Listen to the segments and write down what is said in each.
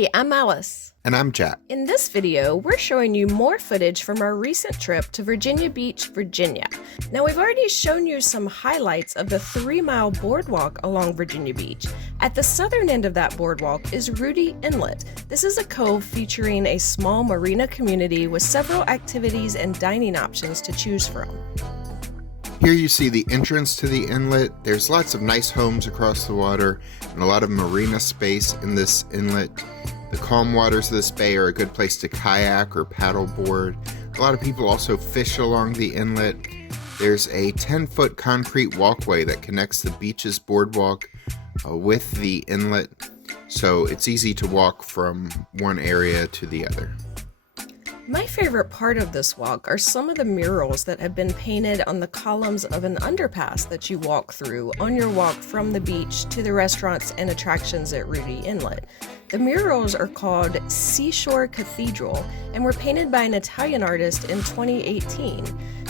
Hey, I'm Alice. And I'm Jack. In this video, we're showing you more footage from our recent trip to Virginia Beach, Virginia. Now, we've already shown you some highlights of the 3-mile boardwalk along Virginia Beach. At the southern end of that boardwalk is Rudee Inlet. This is a cove featuring a small marina community with several activities and dining options to choose from. Here you see the entrance to the inlet. There's lots of nice homes across the water and a lot of marina space in this inlet. The calm waters of this bay are a good place to kayak or paddleboard. A lot of people also fish along the inlet. There's a 10-foot concrete walkway that connects the beach's boardwalk with the inlet, so it's easy to walk from one area to the other. My favorite part of this walk are some of the murals that have been painted on the columns of an underpass that you walk through on your walk from the beach to the restaurants and attractions at Rudee Inlet. The murals are called Seashore Cathedral and were painted by an Italian artist in 2018.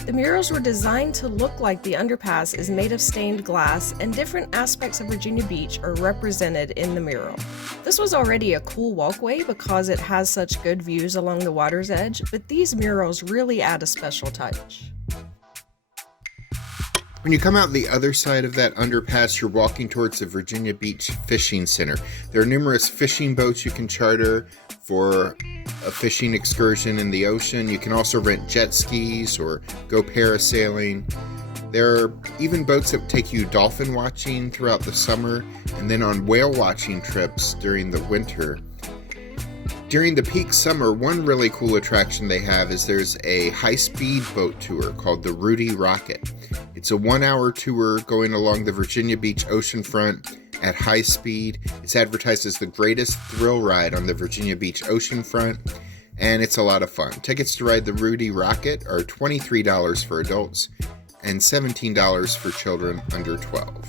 The murals were designed to look like the underpass is made of stained glass, and different aspects of Virginia Beach are represented in the mural. This was already a cool walkway because it has such good views along the water's edge, but these murals really add a special touch. When you come out the other side of that underpass, you're walking towards the Virginia Beach Fishing Center. There are numerous fishing boats you can charter for a fishing excursion in the ocean. You can also rent jet skis or go parasailing. There are even boats that take you dolphin watching throughout the summer and then on whale watching trips during the winter. During the peak summer, one really cool attraction they have is there's a high-speed boat tour called the Rudee Rocket. It's a 1-hour tour going along the Virginia Beach oceanfront at high speed. It's advertised as the greatest thrill ride on the Virginia Beach oceanfront, and it's a lot of fun. Tickets to ride the Rudee Rocket are $23 for adults and $17 for children under 12.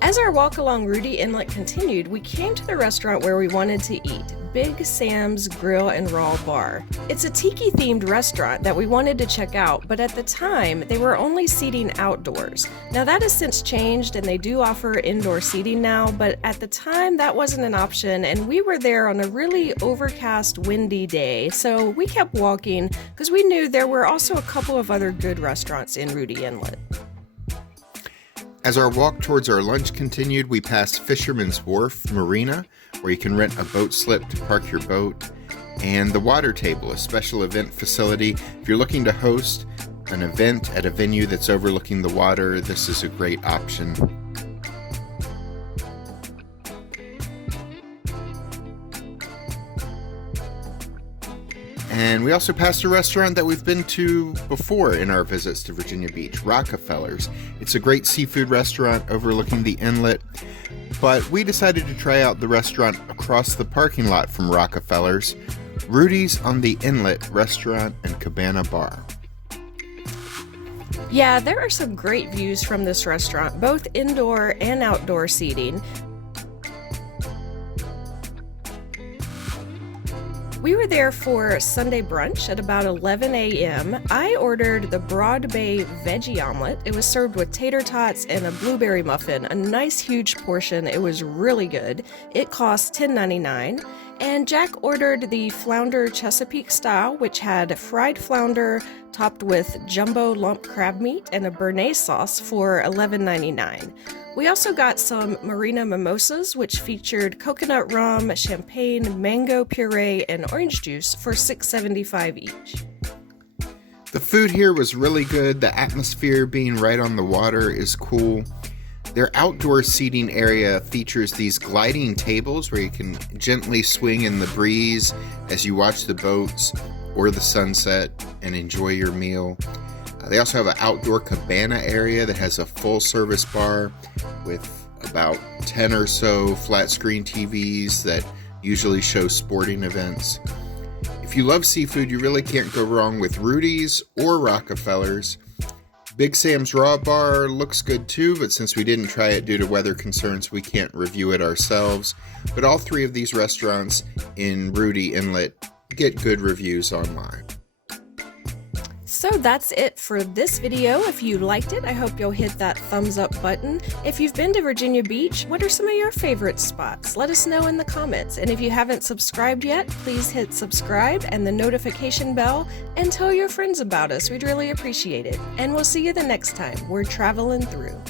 As our walk along Rudee Inlet continued, we came to the restaurant where we wanted to eat, Big Sam's Grill and Raw Bar. It's a tiki-themed restaurant that we wanted to check out, but at the time, they were only seating outdoors. Now that has since changed and they do offer indoor seating now, but at the time that wasn't an option, and we were there on a really overcast, windy day, so we kept walking because we knew there were also a couple of other good restaurants in Rudee Inlet. As our walk towards our lunch continued, we passed Fishermans, Wharf, Marina, where you can rent a boat slip to park your boat, and the Water Table, a special event facility. If you're looking to host an event at a venue that's overlooking the water, this is a great option. And we also passed a restaurant that we've been to before in our visits to Virginia Beach, Rockefellers. It's a great seafood restaurant overlooking the inlet, but we decided to try out the restaurant across the parking lot from Rockefellers, Rudee's on the Inlet Restaurant and Cabana Bar. Yeah, there are some great views from this restaurant, both indoor and outdoor seating. We were there for Sunday brunch at about 11 a.m. I ordered the Broad Bay veggie omelet. It was served with tater tots and a blueberry muffin, a nice huge portion. It was really good. It cost $10.99. And Jack ordered the flounder Chesapeake style, which had fried flounder topped with jumbo lump crab meat and a béarnaise sauce for $11.99. We also got some Marina mimosas, which featured coconut rum, champagne, mango puree, and orange juice for $6.75 each. The food here was really good. The atmosphere being right on the water is cool. Their outdoor seating area features these gliding tables where you can gently swing in the breeze as you watch the boats or the sunset and enjoy your meal. They also have an outdoor cabana area that has a full-service bar with about 10 or so flat-screen TVs that usually show sporting events. If you love seafood, you really can't go wrong with Rudee's or Rockefellers. Big Sam's Raw Bar looks good too, but since we didn't try it due to weather concerns, we can't review it ourselves. But all three of these restaurants in Rudee Inlet get good reviews online. So that's it for this video. If you liked it, I hope you'll hit that thumbs up button. If you've been to Virginia Beach, what are some of your favorite spots? Let us know in the comments. And if you haven't subscribed yet, please hit subscribe and the notification bell and tell your friends about us. We'd really appreciate it. And we'll see you the next time we're traveling through.